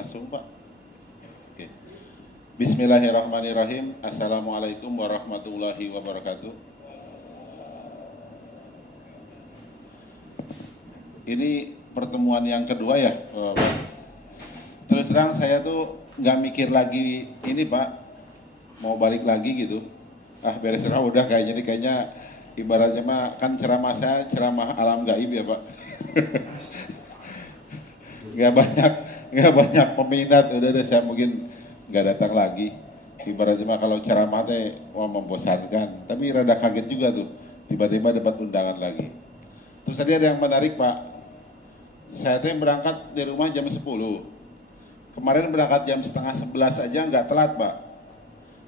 Langsung Pak. Oke. Bismillahirrahmanirrahim. Assalamualaikum warahmatullahi wabarakatuh. Ini pertemuan yang kedua ya, Pak. Terus terang saya tuh nggak mikir lagi ini Pak, mau balik lagi gitu. Beres ceramah udah kayaknya ibaratnya mah kan ceramah saya ceramah alam gaib ya Pak. nggak banyak peminat, udah deh saya mungkin nggak datang lagi. Ibaratnya mah kalau ceramah teh membosankan, tapi rada kaget juga tuh tiba-tiba dapat undangan lagi. Terus tadi ada yang menarik Pak, saya tuh berangkat dari rumah jam 10, kemarin berangkat jam setengah 11 aja nggak telat Pak,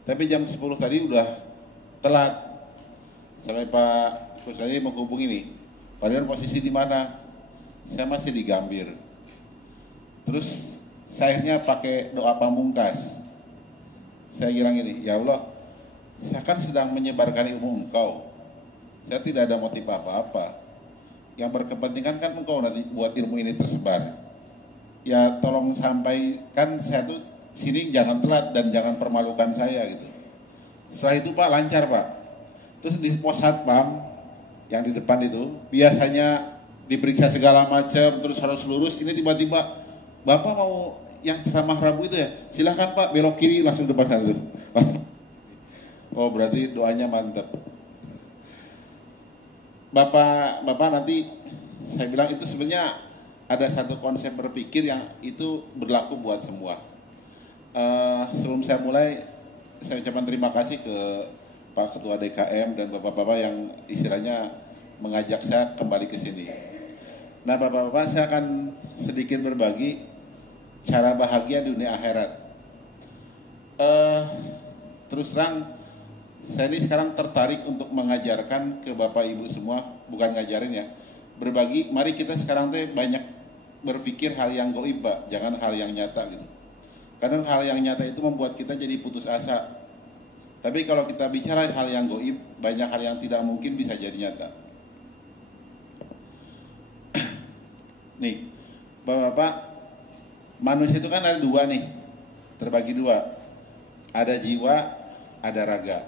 tapi jam 10 tadi udah telat. Sampai Pak Kusnadi menghubungi nih, padahal posisi di mana? Saya masih di Gambir. Terus saya akhirnya pakai doa pamungkas. Saya bilang ini, ya Allah, saya kan sedang menyebarkan ilmu Engkau. Saya tidak ada motif apa-apa. Yang berkepentingan kan Engkau nanti buat ilmu ini tersebar. Ya tolong sampaikan saya tuh sini jangan telat dan jangan permalukan saya gitu. Setelah itu Pak lancar Pak. Terus di pos satpam yang di depan itu biasanya diperiksa segala macam terus harus lurus, ini tiba-tiba Bapak mau yang ceramah Rabu itu ya, silahkan Pak belok kiri langsung depan sana tuh. Oh berarti doanya mantap. Bapak nanti saya bilang itu sebenarnya ada satu konsep berpikir yang itu berlaku buat semua. Sebelum saya mulai, saya ucapkan terima kasih ke Pak Ketua DKM dan Bapak-Bapak yang istilahnya mengajak saya kembali ke sini. Nah Bapak-Bapak, saya akan sedikit berbagi cara bahagia di dunia akhirat. Terus terang, saya ini sekarang tertarik untuk mengajarkan ke Bapak Ibu semua, bukan ngajarin ya, berbagi. Mari kita sekarang tuh banyak berpikir hal yang gaib Pak, jangan hal yang nyata gitu. Kadang hal yang nyata itu membuat kita jadi putus asa. Tapi kalau kita bicara hal yang gaib, banyak hal yang tidak mungkin bisa jadi nyata. Nih, Bapak-bapak, manusia itu kan ada dua nih, terbagi dua. Ada jiwa, ada raga.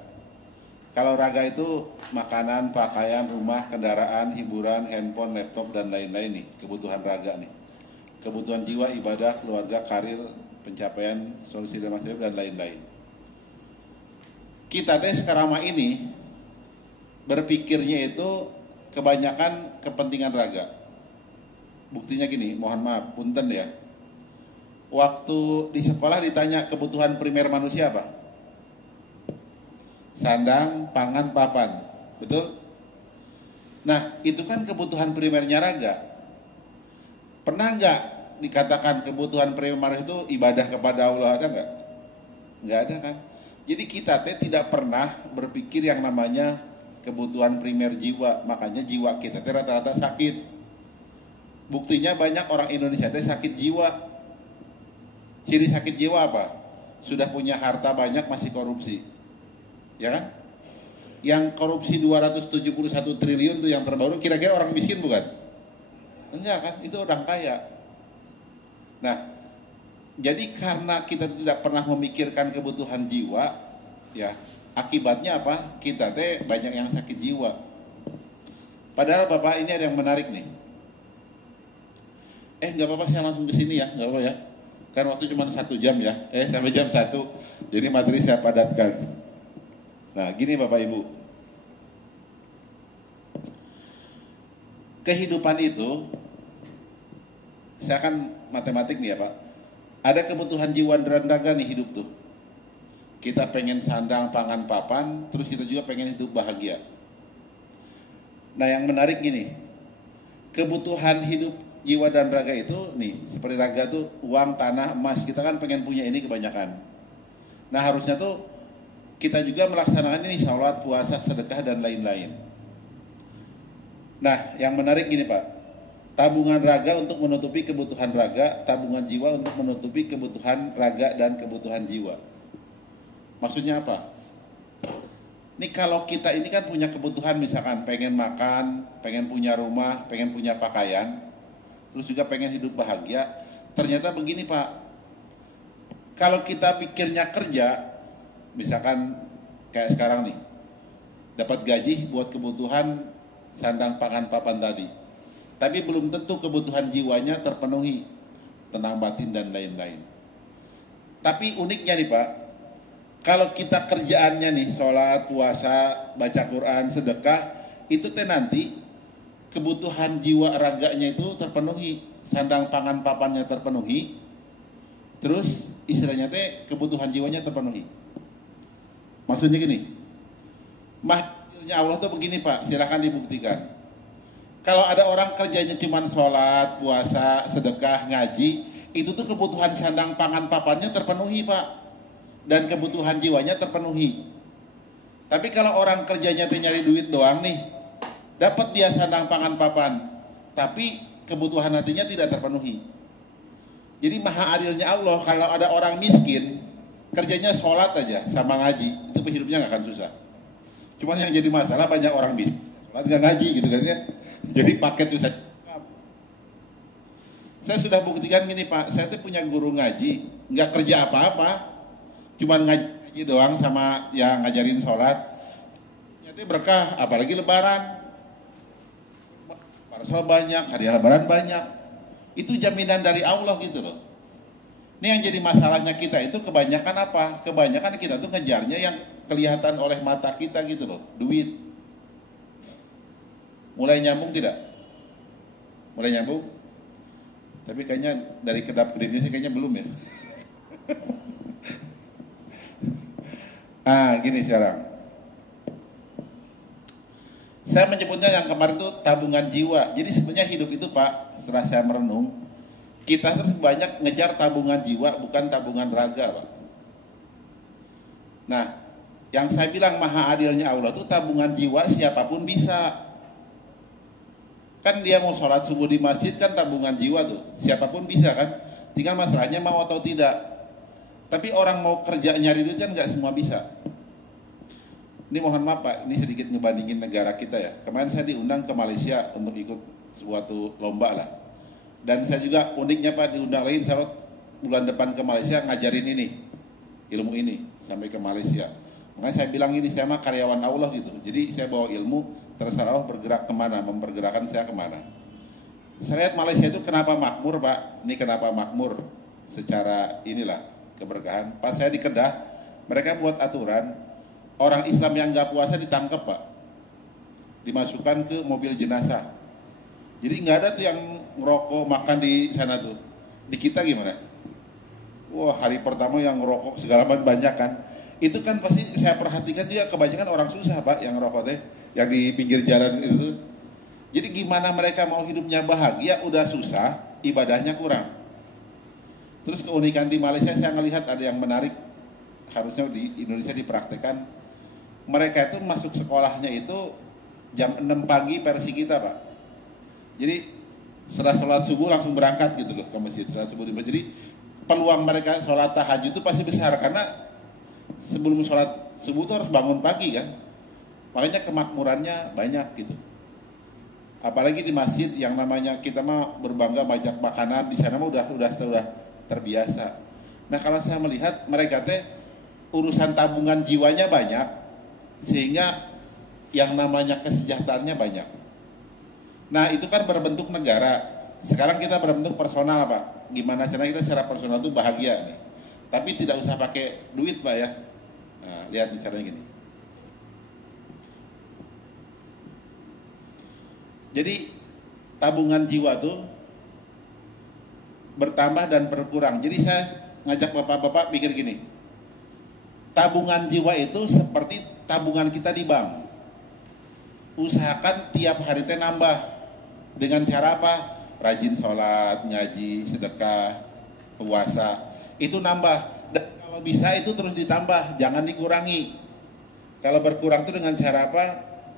Kalau raga itu makanan, pakaian, rumah, kendaraan, hiburan, handphone, laptop, dan lain-lain nih, kebutuhan raga nih. Kebutuhan jiwa, ibadah, keluarga, karir, pencapaian, solusi dan masalah, dan lain-lain. Kita sekarang ini berpikirnya itu kebanyakan kepentingan raga. Buktinya gini, mohon maaf, punten ya. Waktu di sekolah ditanya kebutuhan primer manusia apa? Sandang, pangan, papan. Betul? Nah, itu kan kebutuhan primernya raga. Pernah nggak dikatakan kebutuhan primer itu ibadah kepada Allah, ada nggak? Nggak ada kan? Jadi kita tidak pernah berpikir yang namanya kebutuhan primer jiwa. Makanya jiwa kita rata-rata sakit. Buktinya banyak orang Indonesia sakit jiwa. Ciri sakit jiwa apa? Sudah punya harta banyak masih korupsi. Ya kan? Yang korupsi 271 triliun itu yang terbaru, kira-kira orang miskin bukan? Enggak kan? Itu orang kaya. Nah, jadi karena kita tidak pernah memikirkan kebutuhan jiwa, ya akibatnya apa? Kita banyak yang sakit jiwa. Padahal Bapak ini ada yang menarik nih. Nggak apa-apa saya langsung ke sini ya, nggak apa-apa ya. Kan waktu cuma 1 jam ya, sampai jam 1. Jadi materi saya padatkan. Nah gini Bapak Ibu, kehidupan itu, saya kan matematik nih ya Pak, ada kebutuhan jiwa dan raga nih hidup tuh. Kita pengen sandang, pangan, papan, terus kita juga pengen hidup bahagia. Nah yang menarik gini, kebutuhan hidup jiwa dan raga itu nih, seperti raga tuh uang, tanah, emas, kita kan pengen punya ini kebanyakan. Nah harusnya tuh kita juga melaksanakan ini, sholat, puasa, sedekah, dan lain-lain. Nah yang menarik gini Pak, tabungan raga untuk menutupi kebutuhan raga, tabungan jiwa untuk menutupi kebutuhan raga dan kebutuhan jiwa. Maksudnya apa? Ini kalau kita ini kan punya kebutuhan, misalkan pengen makan, pengen punya rumah, pengen punya pakaian, terus juga pengen hidup bahagia. Ternyata begini Pak, Kalau kita pikirnya kerja, misalkan kayak sekarang nih, dapat gaji buat kebutuhan sandang pangan papan tadi, tapi belum tentu kebutuhan jiwanya terpenuhi, tenang batin dan lain-lain. Tapi uniknya nih Pak, kalau kita kerjaannya nih sholat, puasa, baca Quran, sedekah, itu teh nanti kebutuhan jiwa raganya itu terpenuhi, sandang pangan papannya terpenuhi, terus istilahnya teh kebutuhan jiwanya terpenuhi. Maksudnya gini, mahirnya Allah tuh begini Pak, silakan dibuktikan. Kalau ada orang kerjanya cuma sholat, puasa, sedekah, ngaji, itu tuh kebutuhan sandang pangan papannya terpenuhi Pak, dan kebutuhan jiwanya terpenuhi. Tapi kalau orang kerjanya tuh nyari duit doang nih, dapat dia sandang pangan papan, tapi kebutuhan hatinya tidak terpenuhi. Jadi maha adilnya Allah, kalau ada orang miskin, kerjanya sholat aja sama ngaji, itu hidupnya nggak akan susah. Cuman yang jadi masalah banyak orang miskin, sholat nggak ngaji gitu kan ya. Jadi paket susah. Saya sudah buktikan gini Pak, saya tuh punya guru ngaji, nggak kerja apa-apa, cuman ngaji doang sama yang ngajarin sholat. Ternyata berkah, apalagi lebaran. Parsel banyak, hadiah lebaran banyak. Itu jaminan dari Allah gitu loh. Ini yang jadi masalahnya kita itu kebanyakan apa? Kebanyakan kita tuh ngejarnya yang kelihatan oleh mata kita gitu loh, duit. Mulai nyambung tidak? Mulai nyambung? Tapi kayaknya dari kedap kreditnya kayaknya belum ya. Gini sekarang. Saya menyebutnya yang kemarin itu tabungan jiwa. Jadi sebenarnya hidup itu Pak, setelah saya merenung, kita terus banyak ngejar tabungan jiwa, bukan tabungan raga Pak. Nah, yang saya bilang maha adilnya Allah itu tabungan jiwa siapapun bisa. Kan dia mau sholat subuh di masjid kan tabungan jiwa tuh, siapapun bisa kan. Tinggal masalahnya mau atau tidak. Tapi orang mau kerja nyari duit kan nggak semua bisa. Ini mohon maaf Pak, ini sedikit ngebandingin negara kita ya. Kemarin saya diundang ke Malaysia untuk ikut suatu lomba lah. Dan saya juga uniknya Pak diundang lagi, saya bulan depan ke Malaysia ngajarin ini, ilmu ini sampai ke Malaysia. Makanya saya bilang ini, saya mah karyawan Allah gitu. Jadi saya bawa ilmu, terserah Allah bergerak kemana, mempergerakkan saya kemana. Saya lihat Malaysia itu kenapa makmur Pak, ini kenapa makmur secara inilah keberkahan. Pas saya di Kedah, mereka buat aturan, orang Islam yang nggak puasa ditangkap Pak, dimasukkan ke mobil jenazah. Jadi nggak ada tuh yang ngerokok makan di sana tuh. Di kita gimana? Wah, hari pertama yang ngerokok segala macam banyak kan. Itu kan pasti saya perhatikan juga kebanyakan orang susah Pak yang ngerokok teh, yang di pinggir jalan itu. Jadi gimana mereka mau hidupnya bahagia udah susah, ibadahnya kurang. Terus keunikan di Malaysia saya ngelihat ada yang menarik, harusnya di Indonesia dipraktekkan. Mereka itu masuk sekolahnya itu jam 6 pagi versi kita Pak. Jadi setelah sholat subuh langsung berangkat gitu loh ke masjid setelah subuh. Jadi peluang mereka sholat tahajud itu pasti besar karena sebelum sholat subuh itu harus bangun pagi kan. Makanya kemakmurannya banyak gitu. Apalagi di masjid yang namanya kita mah berbangga banyak makanan, di sana mah udah terbiasa. Nah kalau saya melihat mereka teh urusan tabungan jiwanya banyak, sehingga yang namanya kesejahteraannya banyak. Nah itu kan berbentuk negara. Sekarang kita berbentuk personal Pak. Gimana caranya kita secara personal itu bahagia nih. Tapi tidak usah pakai duit Pak ya. Nah, lihat nih caranya gini. Jadi tabungan jiwa tuh bertambah dan berkurang. Jadi saya ngajak bapak-bapak pikir gini. Tabungan jiwa itu seperti tabungan kita di bank. Usahakan tiap hari teh nambah. Dengan cara apa? Rajin sholat, ngaji, sedekah, puasa. Itu nambah. Dan kalau bisa itu terus ditambah, jangan dikurangi. Kalau berkurang itu dengan cara apa?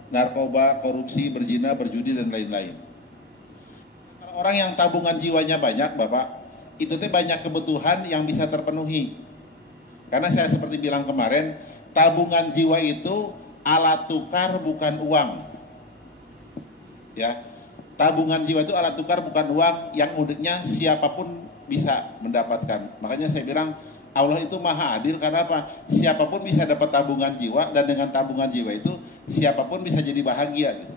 Narkoba, korupsi, berzina, berjudi, dan lain-lain. Kalau orang yang tabungan jiwanya banyak, Bapak, itu teh banyak kebutuhan yang bisa terpenuhi. Karena saya seperti bilang kemarin, tabungan jiwa itu alat tukar bukan uang. Ya, tabungan jiwa itu alat tukar bukan uang, yang uniknya siapapun bisa mendapatkan. Makanya saya bilang Allah itu maha adil karena apa? Siapapun bisa dapat tabungan jiwa, dan dengan tabungan jiwa itu siapapun bisa jadi bahagia gitu.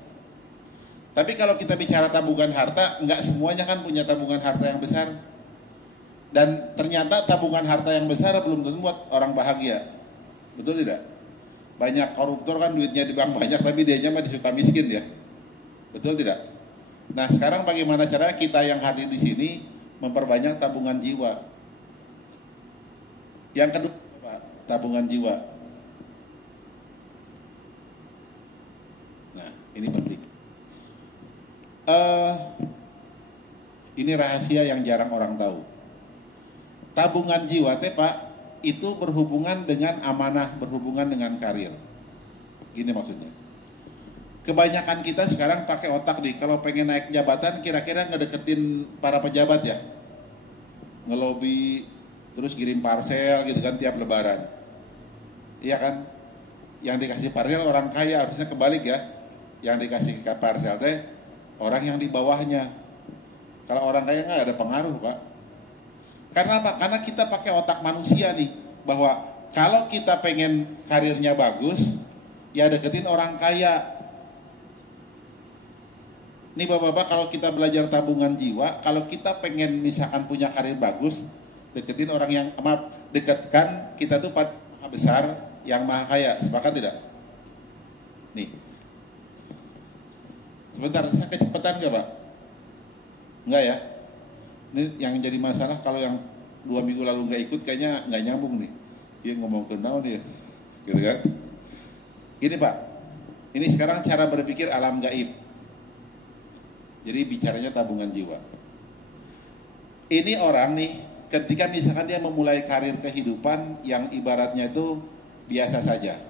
Tapi kalau kita bicara tabungan harta, nggak semuanya kan punya tabungan harta yang besar. Dan ternyata tabungan harta yang besar belum tentu buat orang bahagia. Betul tidak? Banyak koruptor kan duitnya di bank banyak, tapi dianya mah disuka miskin ya. Betul tidak? Nah sekarang bagaimana cara kita yang hadir di sini memperbanyak tabungan jiwa? Yang kedua, Pak, tabungan jiwa. Nah, ini penting. Ini rahasia yang jarang orang tahu. Tabungan jiwa teh Pak, itu berhubungan dengan amanah, berhubungan dengan karir. Gini maksudnya. Kebanyakan kita sekarang pakai otak nih, kalau pengen naik jabatan kira-kira ngedeketin para pejabat ya. Ngelobi, terus kirim parcel gitu kan tiap lebaran. Iya kan? Yang dikasih parcel orang kaya, harusnya kebalik ya. Yang dikasih parcel teh orang yang di bawahnya. Kalau orang kaya nggak ada pengaruh Pak. Karena apa? Karena kita pakai otak manusia nih, bahwa kalau kita pengen karirnya bagus, ya deketin orang kaya. Nih Bapak-bapak, kalau kita belajar tabungan jiwa, kalau kita pengen misalkan punya karir bagus, deketin orang yang, maaf, dekatkan kita tuh pada maha besar yang maha kaya. Sepakat tidak? Nih. Sebentar, saya kecepatan nggak Pak? Enggak ya? Ini yang jadi masalah kalau yang 2 minggu lalu nggak ikut kayaknya nggak nyambung nih. Dia ngomong ke naon dia. Gitu kan? Ini Pak, ini sekarang cara berpikir alam gaib. Jadi bicaranya tabungan jiwa. Ini orang nih, ketika misalkan dia memulai karir kehidupan yang ibaratnya itu biasa saja.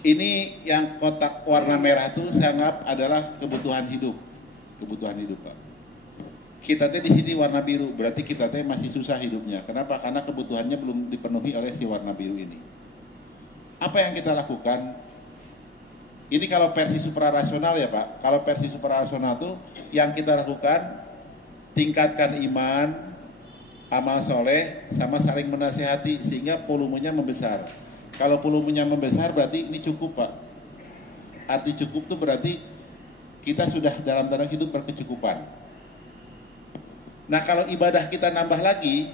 Ini yang kotak warna merah itu saya anggap adalah kebutuhan hidup. Kebutuhan hidup Pak. Kita teh di sini warna biru, berarti kita teh masih susah hidupnya. Kenapa? Karena kebutuhannya belum dipenuhi oleh si warna biru ini. Apa yang kita lakukan? Ini kalau versi suprarasional ya Pak. Kalau versi suprarasional tuh yang kita lakukan, tingkatkan iman, amal soleh, sama saling menasihati sehingga volumenya membesar. Kalau volumenya membesar berarti ini cukup Pak. Arti cukup tuh berarti kita sudah dalam tanda hidup berkecukupan. Nah kalau ibadah kita nambah lagi,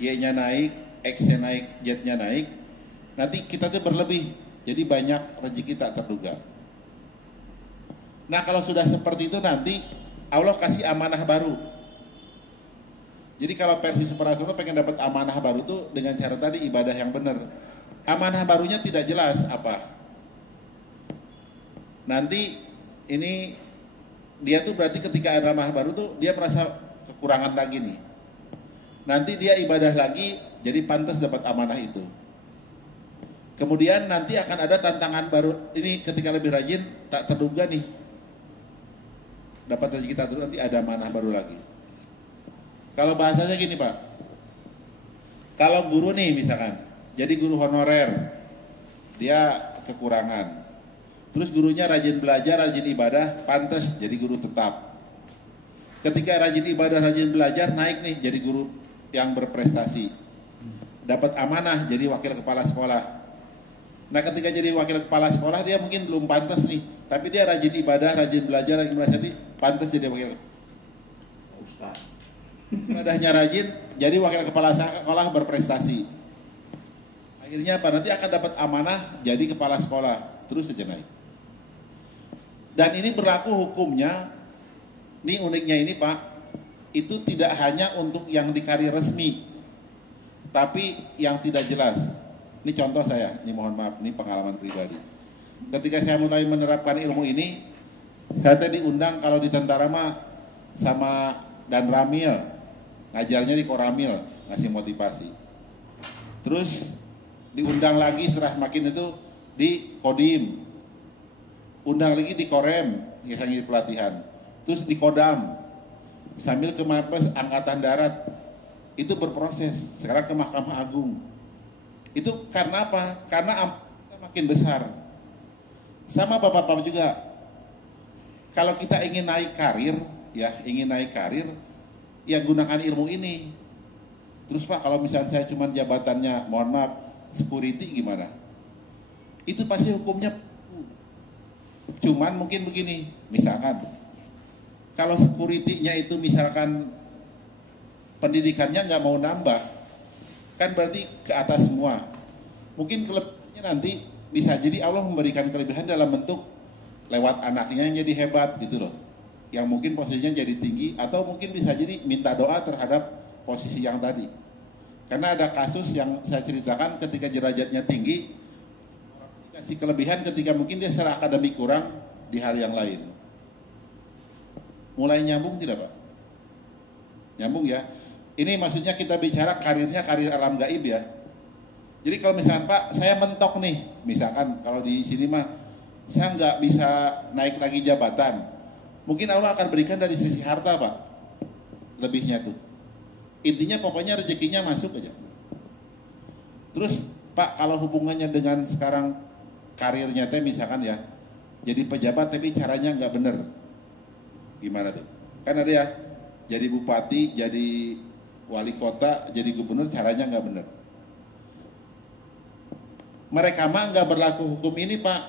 Y-nya naik, X-nya naik, Z-nya naik, nanti kita tuh berlebih, jadi banyak rezeki tak terduga. Nah kalau sudah seperti itu nanti Allah kasih amanah baru. Jadi kalau versi supernatural pengen dapat amanah baru tuh dengan cara tadi ibadah yang benar. Amanah barunya tidak jelas apa. Nanti ini dia tuh berarti ketika ada amanah baru tuh dia merasa kekurangan lagi nih. Nanti dia ibadah lagi jadi pantas dapat amanah itu. Kemudian nanti akan ada tantangan baru. Ini ketika lebih rajin tak terduga nih. Dapat rezeki kita terus nanti ada amanah baru lagi. Kalau bahasanya gini Pak. Kalau guru nih misalkan, jadi guru honorer, dia kekurangan. Terus gurunya rajin belajar, rajin ibadah, pantas jadi guru tetap. Ketika rajin ibadah, rajin belajar, naik nih jadi guru yang berprestasi. Dapat amanah jadi wakil kepala sekolah. Nah ketika jadi wakil kepala sekolah dia mungkin belum pantas nih, tapi dia rajin ibadah, rajin belajar, rajin berarti pantas jadi wakil. Ibadahnya rajin, jadi wakil kepala sekolah berprestasi. Akhirnya apa? Nanti akan dapat amanah jadi kepala sekolah, terus saja naik. Dan ini berlaku hukumnya, ini uniknya ini Pak, itu tidak hanya untuk yang di karir resmi, tapi yang tidak jelas. Ini contoh saya, ini mohon maaf, ini pengalaman pribadi. Ketika saya mulai menerapkan ilmu ini, saya tadi diundang kalau di tentara mah sama Dan Ramil, ngajarnya di Koramil, ngasih motivasi. Terus diundang lagi setelah makin itu di Kodim, undang lagi di Korem, yang pelatihan. Terus di Kodam, sambil ke Mabes Angkatan Darat, itu berproses. Sekarang ke Mahkamah Agung. Itu karena apa? Karena kita makin besar. Sama bapak-bapak juga. Kalau kita ingin naik karir, ya ingin naik karir, ya gunakan ilmu ini. Terus Pak, kalau misalnya saya cuma jabatannya, mohon maaf, security gimana? Itu pasti hukumnya. Cuman mungkin begini, misalkan kalau security-nya itu misalkan pendidikannya nggak mau nambah, kan berarti ke atas semua. Mungkin kelebihannya nanti bisa jadi Allah memberikan kelebihan dalam bentuk lewat anaknya yang jadi hebat gitu loh, yang mungkin posisinya jadi tinggi, atau mungkin bisa jadi minta doa terhadap posisi yang tadi. Karena ada kasus yang saya ceritakan ketika derajatnya tinggi, dikasih kelebihan ketika mungkin dia secara akademik kurang di hal yang lain. Mulai nyambung tidak Pak? Nyambung ya. Ini maksudnya kita bicara karirnya karir alam gaib ya. Jadi kalau misalkan Pak, saya mentok nih, misalkan kalau di sini mah saya nggak bisa naik lagi jabatan, mungkin Allah akan berikan dari sisi harta Pak, lebihnya tuh. Intinya pokoknya rezekinya masuk aja. Terus Pak, kalau hubungannya dengan sekarang karirnya teh misalkan ya, jadi pejabat tapi caranya nggak bener, gimana tuh? Kan ada ya, jadi bupati, jadi wali kota, jadi gubernur, caranya nggak bener. Mereka mah nggak berlaku hukum ini Pak,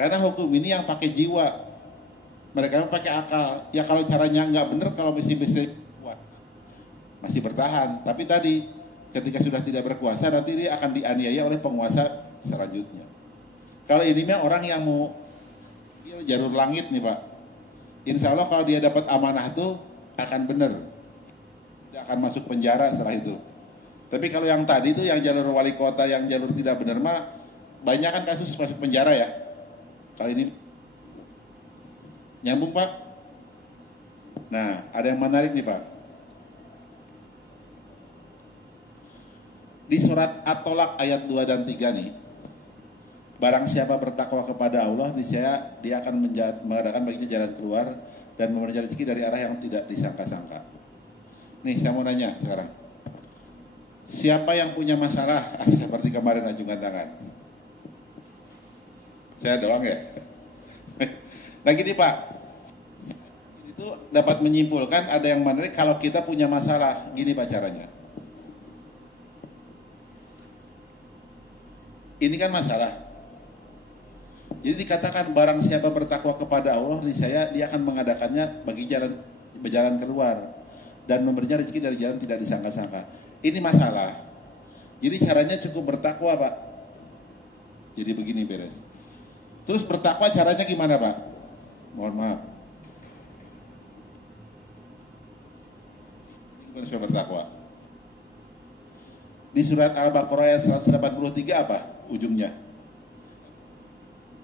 karena hukum ini yang pakai jiwa, mereka pakai akal. Ya kalau caranya nggak bener, kalau bisa masih bertahan. Tapi tadi ketika sudah tidak berkuasa, nanti dia akan dianiaya oleh penguasa selanjutnya. Kalau ini mah orang yang mau jalur langit nih Pak, insya Allah kalau dia dapat amanah tuh akan bener, tidak akan masuk penjara setelah itu. Tapi kalau yang tadi tuh yang jalur wali kota, yang jalur tidak benar mah banyak kan kasus masuk penjara ya. Kali ini nyambung Pak. Nah, ada yang menarik nih Pak. Di surat At-Tolak ayat 2 dan 3 nih, barang siapa bertakwa kepada Allah, niscaya dia akan mengadakan baginya jalan keluar dan memberi rezeki dari arah yang tidak disangka-sangka. Nih saya mau nanya sekarang, siapa yang punya masalah seperti kemarin ajukan tangan? Saya doang ya? Nah gini Pak, itu dapat menyimpulkan ada yang menarik kalau kita punya masalah. Gini Pak caranya, ini kan masalah. Jadi dikatakan barang siapa bertakwa kepada Allah, niscaya dia akan mengadakannya bagi berjalan keluar dan memberinya rezeki dari jalan tidak disangka-sangka. Ini masalah. Jadi caranya cukup bertakwa Pak. Jadi begini beres. Terus bertakwa caranya gimana Pak? Mohon maaf. Gimana supaya bertakwa? Di surat Al-Baqarah ayat 183 apa ujungnya?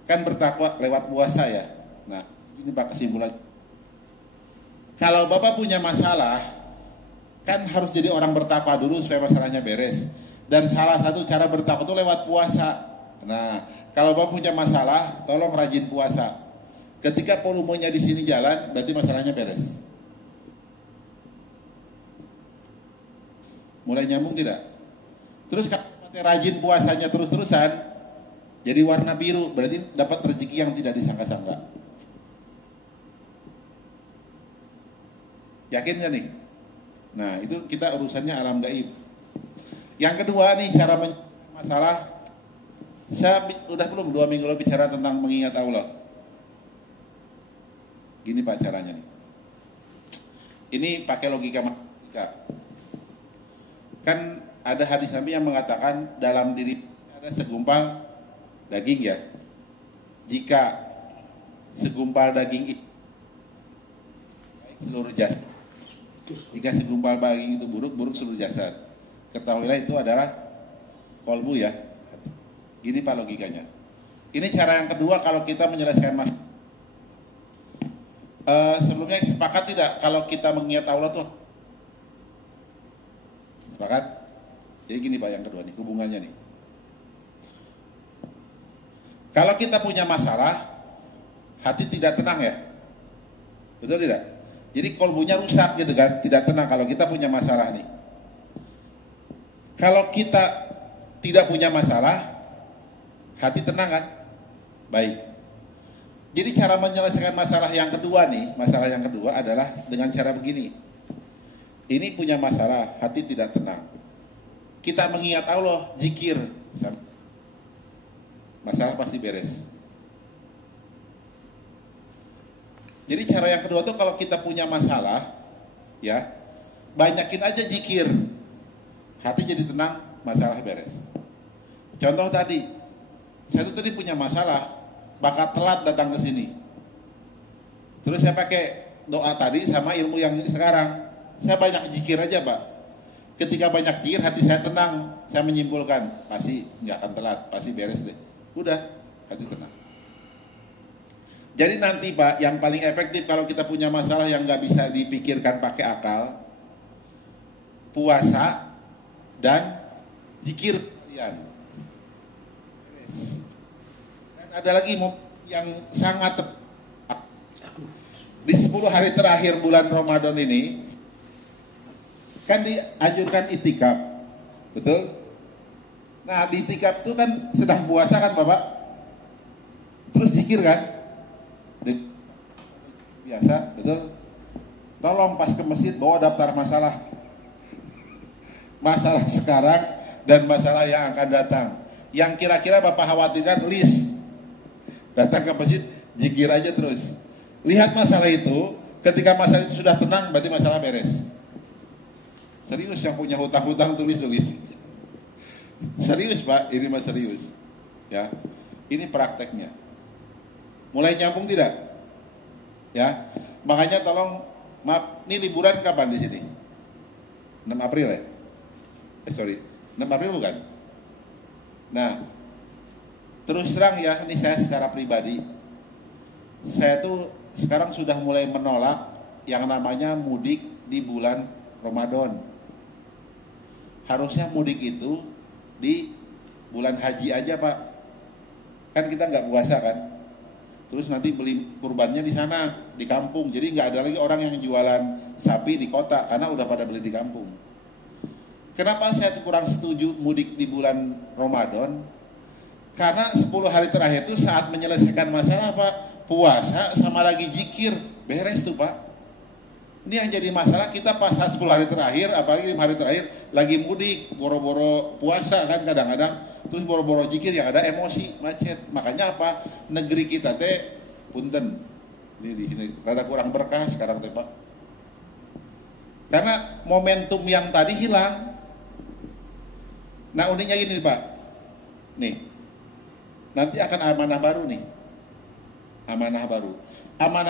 Kan bertakwa lewat puasa ya. Nah, ini Pak kesimpulan. Kalau Bapak punya masalah, kan harus jadi orang bertakwa dulu supaya masalahnya beres. Dan salah satu cara bertakwa itu lewat puasa. Nah, kalau Bapak punya masalah, tolong rajin puasa. Ketika volumenya di sini jalan, berarti masalahnya beres. Mulai nyambung tidak? Terus kalau rajin puasanya terus-terusan, jadi warna biru, berarti dapat rezeki yang tidak disangka-sangka. Yakin nggak nih? Nah, itu kita urusannya alam gaib. Yang kedua nih, cara masalah. Saya udah belum 2 minggu lalu bicara tentang mengingat Allah. Gini Pak caranya nih. Ini pakai logika matematika. Kan ada hadis Nabi yang mengatakan dalam diri ada segumpal daging ya. Jika segumpal daging itu baik seluruh jasad, jika segumpal daging itu buruk, buruk seluruh jasad. Ketahuilah itu adalah kolbu ya. Gini Pak logikanya. Ini cara yang kedua kalau kita menyelesaikan masalah. Sebelumnya sepakat tidak kalau kita mengingat Allah tuh? Sepakat? Jadi gini Pak yang kedua nih, hubungannya nih. Kalau kita punya masalah, hati tidak tenang ya? Betul tidak? Jadi kolbunya rusak gitu kan, tidak tenang kalau kita punya masalah nih. Kalau kita tidak punya masalah, hati tenang kan? Baik. Jadi cara menyelesaikan masalah yang kedua nih, masalah yang kedua adalah dengan cara begini. ini punya masalah, hati tidak tenang. Kita mengingat Allah, zikir, masalah pasti beres. Jadi cara yang kedua tuh kalau kita punya masalah, ya banyakin aja zikir, hati jadi tenang, masalah beres. Contoh tadi, saya tuh tadi punya masalah, bakal telat datang ke sini. Terus saya pakai doa tadi sama ilmu yang sekarang. Saya banyak zikir aja, Pak. Ketika banyak zikir, hati saya tenang. Saya menyimpulkan, pasti nggak akan telat, pasti beres deh. Udah, hati tenang. Jadi nanti, Pak, yang paling efektif kalau kita punya masalah yang nggak bisa dipikirkan pakai akal, puasa dan zikir kalian. Beres. Dan ada lagi yang sangat tepat. Di 10 hari terakhir bulan Ramadan ini, kan dianjurkan itikaf, betul? Nah, di itikaf itu kan sedang puasa kan Bapak? Terus zikir kan? Biasa, betul? Tolong pas ke masjid bawa daftar masalah. Masalah sekarang dan masalah yang akan datang. Yang kira-kira Bapak khawatirkan, list. Datang ke masjid, zikir aja terus. Lihat masalah itu, ketika masalah itu sudah tenang, berarti masalah beres. Serius, yang punya hutang-hutang tulis. Serius Pak, ini mah serius. Ya, ini prakteknya. Mulai nyambung tidak? Ya, makanya tolong, maaf, ini liburan kapan di sini? 6 April ya? 6 April bukan? Nah, terus terang ya, ini saya secara pribadi, saya tuh sekarang sudah mulai menolak yang namanya mudik di bulan Ramadan. Harusnya mudik itu di bulan haji aja Pak. Kan kita nggak puasa kan. Terus nanti beli kurbannya di sana, di kampung. Jadi nggak ada lagi orang yang jualan sapi di kota karena udah pada beli di kampung. Kenapa saya kurang setuju mudik di bulan Ramadan? Karena 10 hari terakhir itu saat menyelesaikan masalah Pak, puasa sama lagi zikir, beres tuh Pak. Ini yang jadi masalah, kita pas 10 hari terakhir, apalagi 5 hari terakhir, lagi mudik, boro-boro puasa kan kadang-kadang, terus boro-boro zikir yang ada emosi, macet. Makanya apa? Negeri kita teh, punten, ini di sini rada kurang berkah sekarang teh Pak. Karena momentum yang tadi hilang. Nah uniknya gini Pak, nih, nanti akan amanah baru nih, amanah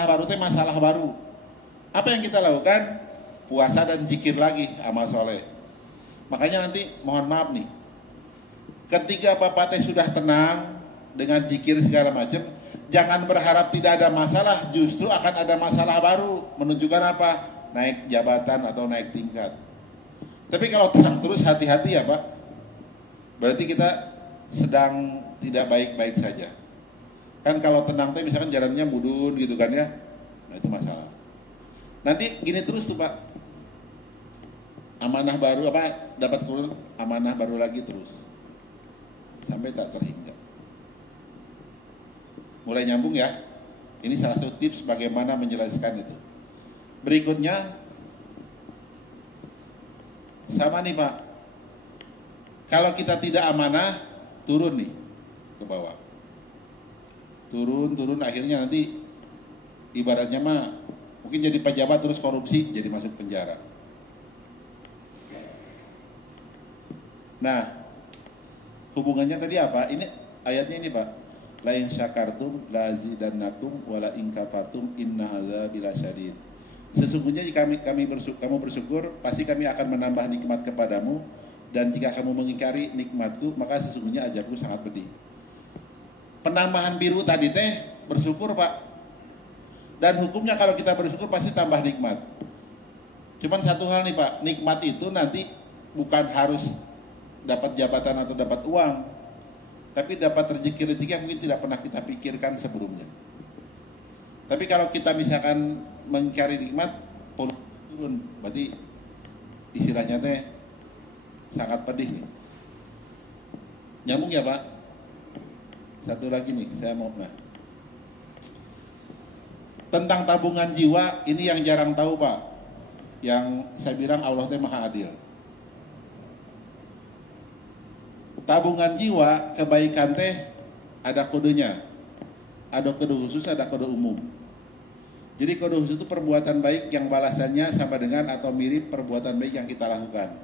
baru teh masalah baru. Apa yang kita lakukan? Puasa dan zikir lagi, amal soleh. Makanya nanti mohon maaf nih, ketika Bapak teh sudah tenang dengan zikir segala macam, jangan berharap tidak ada masalah, justru akan ada masalah baru. Menunjukkan apa? Naik jabatan atau naik tingkat. Tapi kalau tenang terus, hati-hati ya Pak, berarti kita sedang tidak baik-baik saja. Kan kalau tenang teh misalkan jalannya mudun gitu kan ya, nah itu masalah. Nanti gini terus tuh Pak, amanah baru apa, dapat turun amanah baru lagi terus, sampai tak terhingga. Mulai nyambung ya, ini salah satu tips bagaimana menjelaskan itu. Berikutnya, sama nih Pak, kalau kita tidak amanah, turun nih ke bawah. Turun akhirnya nanti ibaratnya mah mungkin jadi pejabat terus korupsi, jadi masuk penjara. Nah, hubungannya tadi apa? Ini ayatnya ini Pak. La in syakartum la azidannakum wa la in kafartum inna azabi lasyadid. Sesungguhnya jika kamu bersyukur, pasti kami akan menambah nikmat kepadamu, dan jika kamu mengingkari nikmatku, maka sesungguhnya azabku sangat pedih. Penambahan biru tadi teh bersyukur Pak. Dan hukumnya kalau kita bersyukur pasti tambah nikmat. Cuman satu hal nih Pak, nikmat itu nanti bukan harus dapat jabatan atau dapat uang, tapi dapat rezeki-rezeki yang mungkin tidak pernah kita pikirkan sebelumnya. Tapi kalau kita misalkan mengingkari nikmat, turun, berarti istilahnya teh sangat pedih nih. Nyambung ya Pak? Satu lagi nih, saya mau tentang tabungan jiwa, ini yang jarang tahu Pak. yang saya bilang Allah teh maha adil. Tabungan jiwa, kebaikan teh ada kodenya. Ada kode khusus, ada kode umum. Jadi kode khusus itu perbuatan baik yang balasannya sama dengan atau mirip perbuatan baik yang kita lakukan.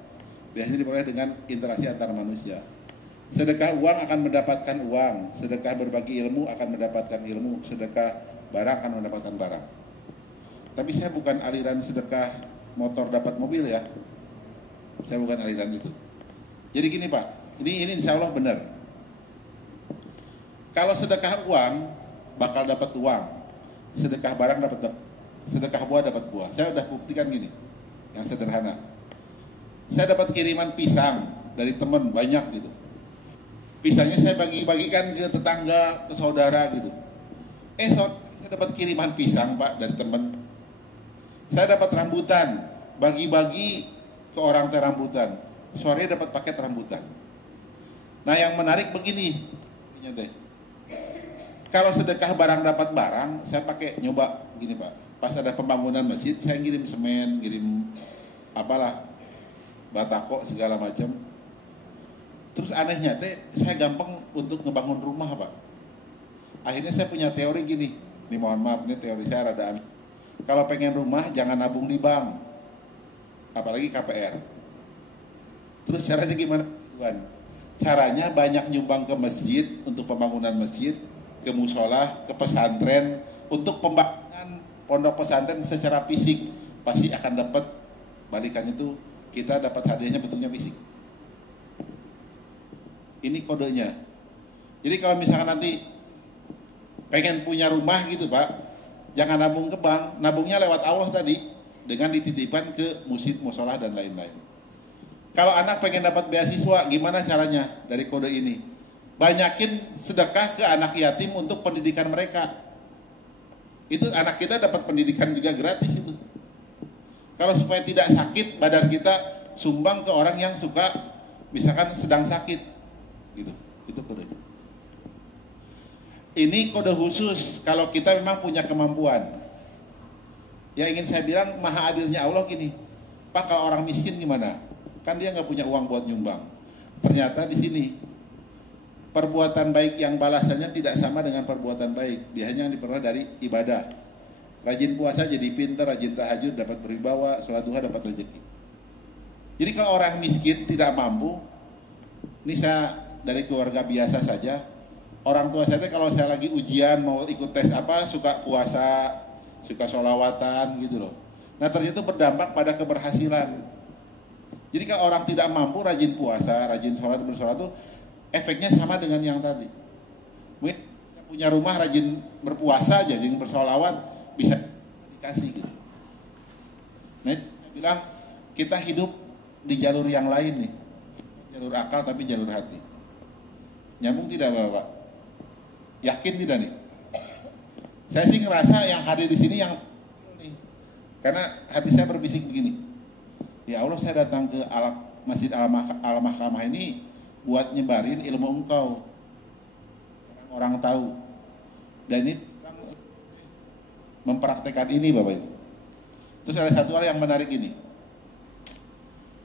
Biasanya diperoleh dengan interaksi antar manusia. Sedekah uang akan mendapatkan uang, sedekah berbagi ilmu akan mendapatkan ilmu, sedekah barang akan mendapatkan barang. Tapi saya bukan aliran sedekah motor dapat mobil ya. Saya bukan aliran itu. Jadi gini Pak, ini insya Allah benar. Kalau sedekah uang bakal dapat uang, sedekah barang dapat, sedekah buah dapat buah. Saya udah buktikan gini, yang sederhana. Saya dapat kiriman pisang dari teman banyak gitu. Pisangnya saya bagi-bagikan ke tetangga, ke saudara gitu. Saya dapat kiriman pisang Pak dari teman. Saya dapat rambutan, bagi-bagi ke orang teh rambutan. Sore dapat paket rambutan. Nah yang menarik begini, kalau sedekah barang dapat barang, saya pakai nyoba gini Pak. Pas ada pembangunan masjid, saya ngirim semen, ngirim apalah, batako segala macam. Terus anehnya saya gampang untuk ngebangun rumah Pak. Akhirnya saya punya teori gini. Ini mohon maaf, ini teori saya rada aneh. Kalau pengen rumah jangan nabung di bank, apalagi KPR. Terus caranya gimana? Caranya banyak nyumbang ke masjid untuk pembangunan masjid, ke musola, ke pesantren, untuk pembangunan pondok pesantren secara fisik pasti akan dapat balikan itu, kita dapat hadiahnya bentuknya fisik. Ini kodenya. Jadi kalau misalkan nanti pengen punya rumah gitu Pak, jangan nabung ke bank, nabungnya lewat Allah tadi dengan dititipkan ke masjid, musola dan lain-lain. Kalau anak pengen dapat beasiswa, gimana caranya dari kode ini? Banyakin sedekah ke anak yatim untuk pendidikan mereka. Itu anak kita dapat pendidikan juga gratis itu. Kalau supaya tidak sakit badan kita, sumbang ke orang yang suka misalkan sedang sakit. Gitu. Itu kodenya. Ini kode khusus kalau kita memang punya kemampuan. Yang ingin saya bilang maha adilnya Allah gini. Pak, kalau orang miskin gimana? Kan dia nggak punya uang buat nyumbang. Ternyata di sini perbuatan baik yang balasannya tidak sama dengan perbuatan baik. Biasanya yang diperoleh dari ibadah. Rajin puasa jadi pintar, rajin tahajud dapat berwibawa, sholat duha dapat rezeki. Jadi kalau orang miskin tidak mampu, ini saya dari keluarga biasa saja. Orang tua saya kalau saya lagi ujian mau ikut tes apa suka puasa, suka sholawatan gitu loh. Nah ternyata berdampak pada keberhasilan. Jadi kalau orang tidak mampu rajin puasa, rajin sholat, bersolat itu efeknya sama dengan yang tadi. Mungkin punya rumah rajin berpuasa aja, rajin bersolawat bisa dikasih gitu. Nah saya bilang kita hidup di jalur yang lain nih, jalur akal tapi jalur hati. Nyambung tidak Bapak? Yakin tidak nih? Saya sih ngerasa yang hadir di sini yang nih, karena hati saya berbisik begini. Ya Allah, saya datang ke Masjid Al-Mahkamah ini buat nyebarin ilmu Engkau, orang tahu. Dan ini mempraktekkan ini Bapak Ibu. Terus ada satu hal yang menarik ini.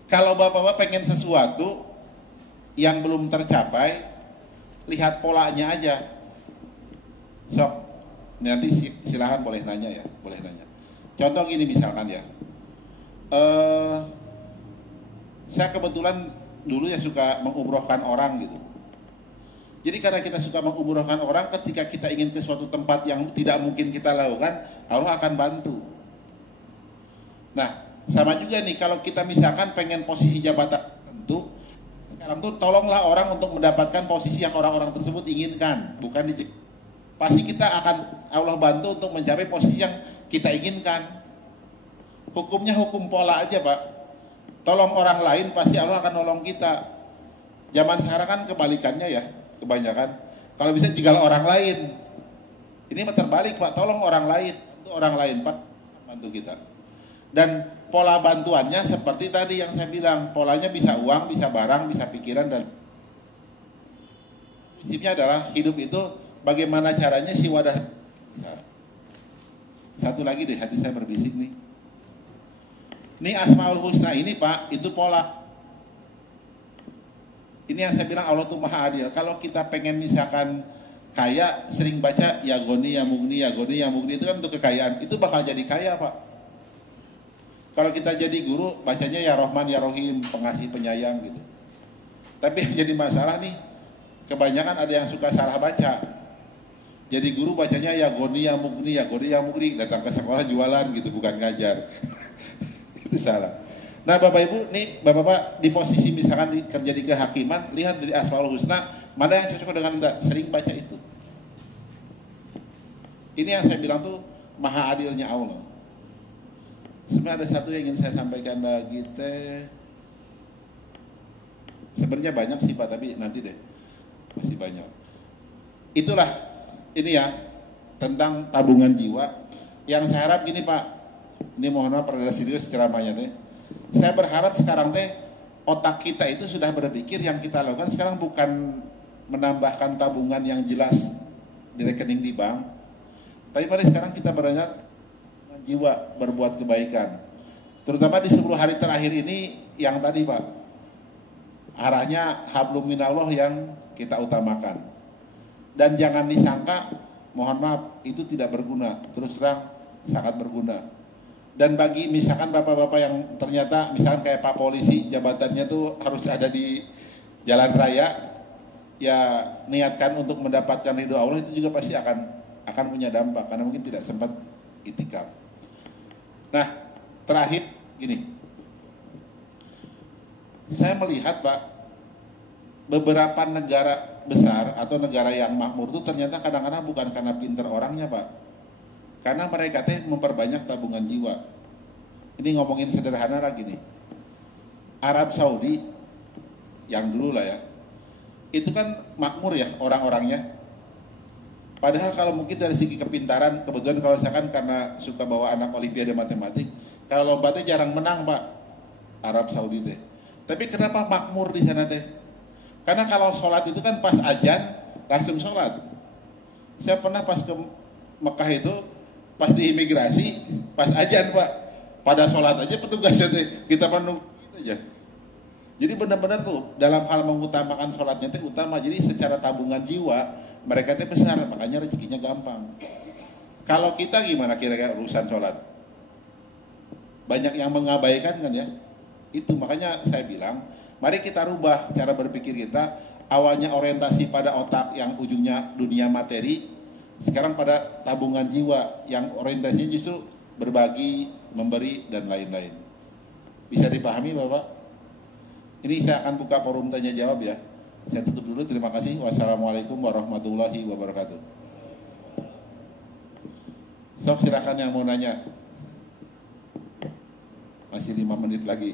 Kalau Bapak-Bapak pengen sesuatu yang belum tercapai, lihat polanya aja. Sok, nanti silahkan boleh nanya ya, boleh nanya. Contoh gini misalkan ya, saya kebetulan dulu ya suka mengumrohkan orang gitu. Jadi karena kita suka mengumrohkan orang, ketika kita ingin ke suatu tempat yang tidak mungkin kita lakukan, Allah akan bantu. Nah, sama juga nih kalau kita misalkan pengen posisi jabatan tertentu, sekarang tuh tolonglah orang untuk mendapatkan posisi yang orang-orang tersebut inginkan, bukan pasti kita akan Allah bantu untuk mencapai posisi yang kita inginkan. Hukumnya hukum pola aja Pak. Tolong orang lain pasti Allah akan nolong kita. Zaman sekarang kan kebalikannya ya, kebanyakan. Kalau bisa juga orang lain. Ini terbalik Pak, tolong orang lain, untuk orang lain Pak bantu kita. Dan pola bantuannya seperti tadi yang saya bilang, polanya bisa uang, bisa barang, bisa pikiran, dan prinsipnya adalah hidup itu bagaimana caranya si wadah. Satu lagi deh, hati saya berbisik nih. Ini Asmaul Husna ini Pak, itu pola. Ini yang saya bilang Allah tuh maha adil. Kalau kita pengen misalkan kaya, sering baca ya Goni, ya Mugni, ya Goni, ya Mugni, itu kan untuk kekayaan. Itu bakal jadi kaya Pak. Kalau kita jadi guru, bacanya ya Rahman, ya Rohim, pengasih, penyayang gitu. Tapi yang jadi masalah nih, kebanyakan ada yang suka salah baca. Jadi guru bacanya ya Goni, ya Mugni, ya Goni, ya Mugni. Datang ke sekolah jualan gitu, bukan ngajar. Itu salah. Nah Bapak Ibu, nih Bapak-Bapak di posisi misalkan kerja di kehakiman, lihat dari Asmaul Husna, mana yang cocok dengan kita, sering baca itu. Ini yang saya bilang tuh maha adilnya Allah. Sebenarnya ada satu yang ingin saya sampaikan lagi teh. Sebenarnya banyak sih Pak, tapi nanti deh, masih banyak. Itulah ini ya tentang tabungan jiwa. Yang saya harap gini Pak. Ini mohon maaf pada serius ceramahnya teh. Saya berharap sekarang teh otak kita itu sudah berpikir yang kita lakukan sekarang bukan menambahkan tabungan yang jelas di rekening di bank. Tapi mari sekarang kita beranjak jiwa berbuat kebaikan. Terutama di 10 hari terakhir ini yang tadi Pak. Arahnya hablum minallah yang kita utamakan. Dan jangan disangka mohon maaf itu tidak berguna. Terus terang sangat berguna. Dan bagi misalkan bapak-bapak yang ternyata misalkan kayak Pak Polisi jabatannya tuh harus ada di jalan raya, ya niatkan untuk mendapatkan ridho Allah itu juga pasti akan punya dampak karena mungkin tidak sempat itikaf. Nah terakhir gini, saya melihat Pak beberapa negara besar atau negara yang makmur itu ternyata kadang-kadang bukan karena pinter orangnya Pak. Karena mereka teh memperbanyak tabungan jiwa. Ini ngomongin sederhana lagi nih. Arab Saudi yang dulu lah ya, itu kan makmur ya orang-orangnya. Padahal kalau mungkin dari segi kepintaran, kebetulan kalau misalkan karena suka bawa anak olimpiade matematik, kalau lomba teh jarang menang Pak, Arab Saudi teh. Tapi kenapa makmur di sana teh? Karena kalau sholat itu kan pas azan langsung sholat. Saya pernah pas ke Mekah itu, pas di imigrasi, pas azan Pak, pada sholat aja petugasnya kita menunggu aja. Jadi benar-benar tuh dalam hal mengutamakan sholatnya itu utama. Jadi secara tabungan jiwa mereka itu besar, makanya rezekinya gampang. Kalau kita gimana kira-kira urusan sholat? Banyak yang mengabaikan kan ya. Itu makanya saya bilang, mari kita rubah cara berpikir kita. Awalnya orientasi pada otak yang ujungnya dunia materi. Sekarang pada tabungan jiwa yang orientasinya justru berbagi, memberi, dan lain-lain. Bisa dipahami Bapak? Ini saya akan buka forum tanya jawab ya. Saya tutup dulu, terima kasih. Wassalamualaikum warahmatullahi wabarakatuh. Sok silakan yang mau nanya. Masih 5 menit lagi.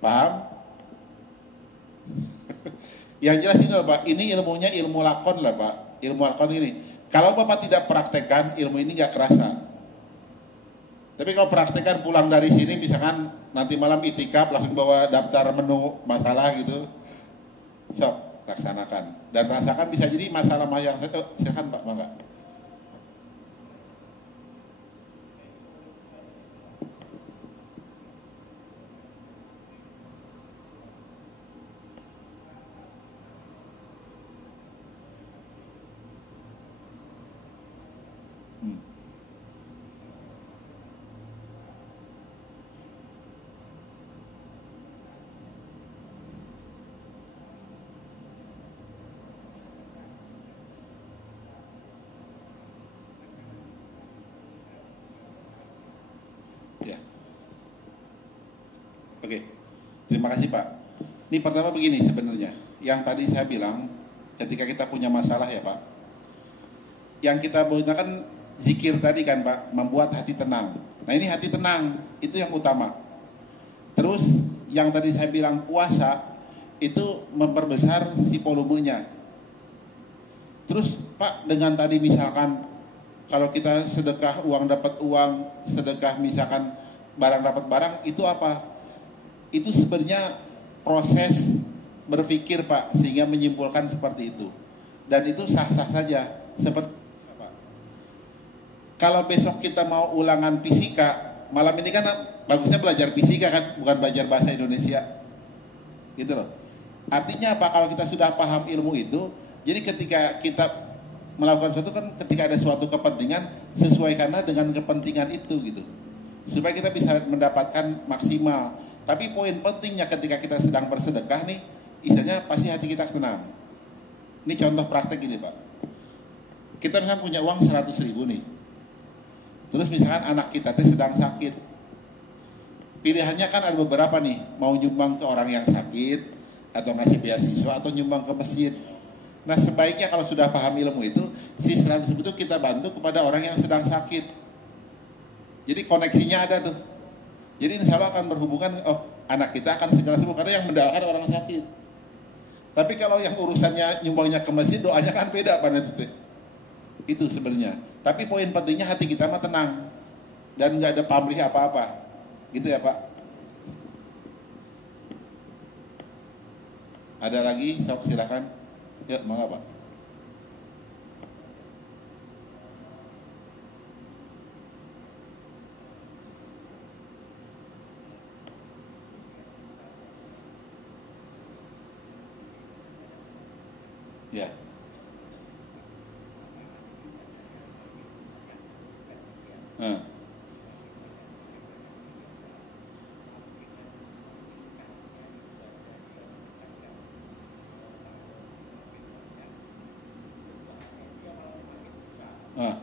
Paham? Yang jelas ini loh Pak, ini ilmunya ilmu lakon lah Pak. Ilmu lakon ini. Kalau Bapak tidak praktekkan, ilmu ini gak kerasa. Tapi kalau praktekkan pulang dari sini, misalkan nanti malam itikaf, langsung bawa daftar menu masalah gitu. Sok, laksanakan. Dan rasakan bisa jadi masalah yang silakan Pak, mangga. Ya. Oke. Terima kasih Pak. Ini pertama begini sebenarnya. Yang tadi saya bilang ketika kita punya masalah ya Pak. Yang kita gunakan zikir tadi kan Pak, membuat hati tenang. Nah ini hati tenang, itu yang utama. Terus yang tadi saya bilang puasa, itu memperbesar si volumenya. Terus Pak dengan tadi misalkan kalau kita sedekah uang dapat uang, sedekah misalkan barang dapat barang, itu apa? Itu sebenarnya proses berpikir Pak, sehingga menyimpulkan seperti itu. Dan itu sah-sah saja. Seperti apa? Kalau besok kita mau ulangan fisika, malam ini kan bagusnya belajar fisika kan, bukan belajar bahasa Indonesia. Gitu loh. Artinya apa? Kalau kita sudah paham ilmu itu, jadi ketika kita melakukan sesuatu kan, ketika ada suatu kepentingan, sesuaikanlah dengan kepentingan itu gitu. Supaya kita bisa mendapatkan maksimal. Tapi poin pentingnya ketika kita sedang bersedekah nih, istilahnya pasti hati kita tenang. Ini contoh praktek ini Pak. Kita misalkan punya uang 100.000 nih. Terus misalkan anak kita sedang sakit. Pilihannya kan ada beberapa nih, mau nyumbang ke orang yang sakit, atau ngasih beasiswa, atau nyumbang ke masjid. Nah sebaiknya kalau sudah paham ilmu itu, si 100.000 itu kita bantu kepada orang yang sedang sakit. Jadi koneksinya ada tuh. Jadi insya Allah akan berhubungan, oh anak kita akan segera sembuh, karena yang mendoakan orang sakit. Tapi kalau yang urusannya nyumbangnya ke masjid, doanya kan beda Pak nanti. Itu sebenarnya. Tapi poin pentingnya hati kita mah tenang. Dan nggak ada pamrih apa-apa. Gitu ya Pak. Ada lagi, sok silakan. Ya, mangga Pak. Ya. Nah. Ah.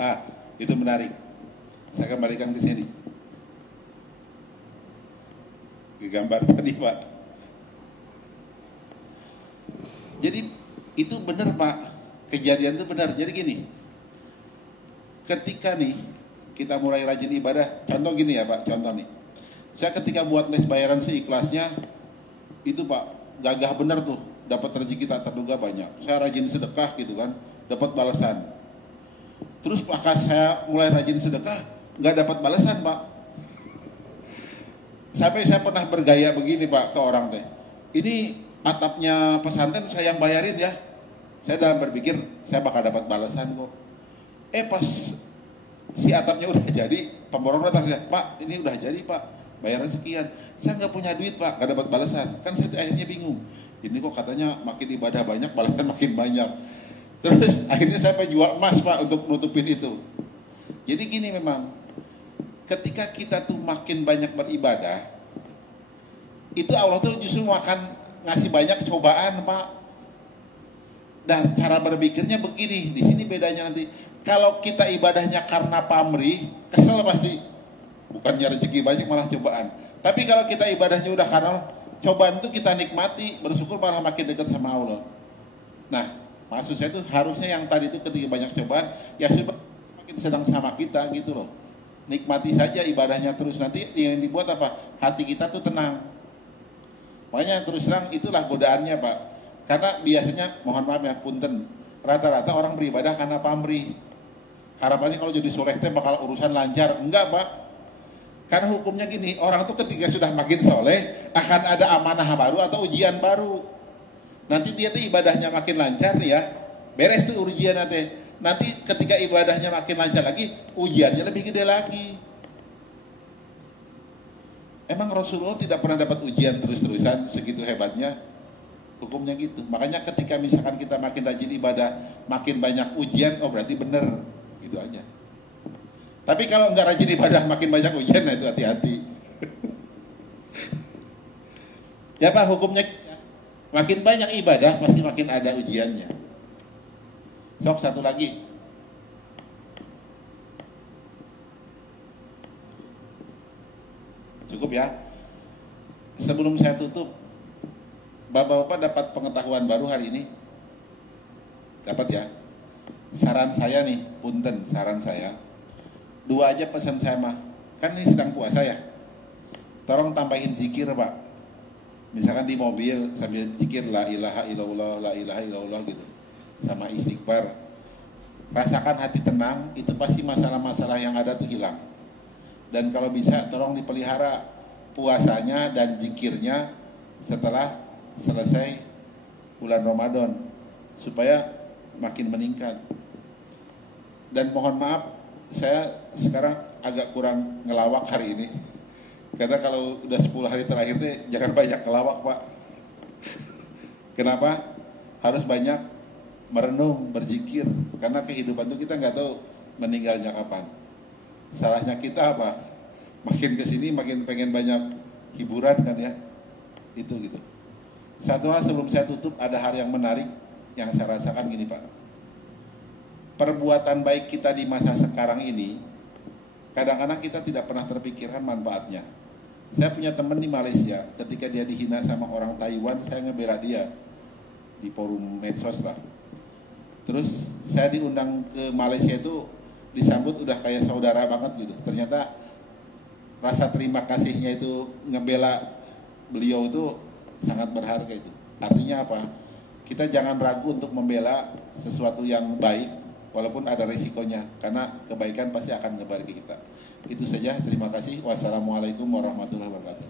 Ah, itu menarik. Saya kembalikan ke sini. Ke gambar tadi, Pak. Jadi itu benar, Pak. Kejadian itu benar. Jadi gini. Ketika nih kita mulai rajin ibadah, contoh gini ya, Pak, contoh nih. Saya ketika buat les bayaran seikhlasnya, itu Pak, gagah benar tuh, dapat rezeki tak terduga banyak. Saya rajin sedekah gitu kan, dapat balasan. Terus Pak, saya mulai rajin sedekah, nggak dapat balasan Pak. Sampai saya pernah bergaya begini Pak ke orang teh. Ini atapnya pesantren saya yang bayarin ya. Saya dalam berpikir saya bakal dapat balasan kok. Pas si atapnya udah jadi, pemborong datang saya, Pak ini udah jadi Pak, bayaran sekian. Saya nggak punya duit Pak, nggak dapat balasan. Kan saya akhirnya bingung. Ini kok katanya makin ibadah banyak, balasan makin banyak. Terus akhirnya saya jual emas Pak untuk nutupin itu. Jadi gini memang, ketika kita tuh makin banyak beribadah, itu Allah tuh justru akan ngasih banyak cobaan Pak. Dan cara berpikirnya begini, di sini bedanya nanti. Kalau kita ibadahnya karena pamrih, kesel pasti. Bukannya rezeki banyak malah cobaan. Tapi kalau kita ibadahnya udah karena cobaan itu kita nikmati, bersyukur malah makin dekat sama Allah. Nah, maksud saya itu harusnya yang tadi itu ketika banyak cobaan, ya makin sedang sama kita gitu loh. Nikmati saja ibadahnya terus, nanti yang dibuat apa? Hati kita tuh tenang. Makanya terus terang itulah godaannya Pak. Karena biasanya, mohon maaf ya, punten, rata-rata orang beribadah karena pamrih. Harapannya kalau jadi soleh teh bakal urusan lancar. Enggak Pak. Karena hukumnya gini, orang tuh ketika sudah makin soleh, akan ada amanah baru atau ujian baru. Nanti dia tuh ibadahnya makin lancar ya, beres tuh ujian nanti. Nanti ketika ibadahnya makin lancar lagi, ujiannya lebih gede lagi. Emang Rasulullah tidak pernah dapat ujian terus-terusan segitu hebatnya? Hukumnya gitu. Makanya ketika misalkan kita makin rajin ibadah, makin banyak ujian, oh berarti bener. Gitu aja. Tapi kalau nggak rajin ibadah, makin banyak ujian, nah itu hati-hati. Ya Pak, hukumnya makin banyak ibadah, pasti makin ada ujiannya. Sok satu lagi. Cukup ya. Sebelum saya tutup, Bapak-bapak dapat pengetahuan baru hari ini? Dapat ya? Saran saya nih, punten saran saya. 2 aja pesan saya mah. Kan ini sedang puasa ya. Tolong tambahin zikir Pak. Misalkan di mobil sambil zikir la ilaha illallah, la ilaha illallah gitu. Sama istighfar. Rasakan hati tenang, itu pasti masalah-masalah yang ada tuh hilang. Dan kalau bisa tolong dipelihara puasanya dan zikirnya setelah selesai bulan Ramadan supaya makin meningkat. Dan mohon maaf, saya sekarang agak kurang ngelawak hari ini. Karena kalau udah 10 hari terakhir nih jangan banyak ngelawak, Pak. Kenapa? Harus banyak merenung, berzikir. Karena kehidupan itu kita nggak tahu meninggalnya kapan. Salahnya kita apa? Makin kesini makin pengen banyak hiburan kan ya. Itu gitu. Satu hal sebelum saya tutup, ada hal yang menarik yang saya rasakan gini, Pak. Perbuatan baik kita di masa sekarang ini, kadang-kadang kita tidak pernah terpikirkan manfaatnya. Saya punya teman di Malaysia, ketika dia dihina sama orang Taiwan, saya ngebela dia di forum medsos lah. Terus saya diundang ke Malaysia itu disambut udah kayak saudara banget gitu. Ternyata rasa terima kasihnya itu ngebela beliau itu sangat berharga itu. Artinya apa? Kita jangan ragu untuk membela sesuatu yang baik walaupun ada resikonya, karena kebaikan pasti akan kembali ke kita. Itu saja, terima kasih. Wassalamualaikum warahmatullahi wabarakatuh.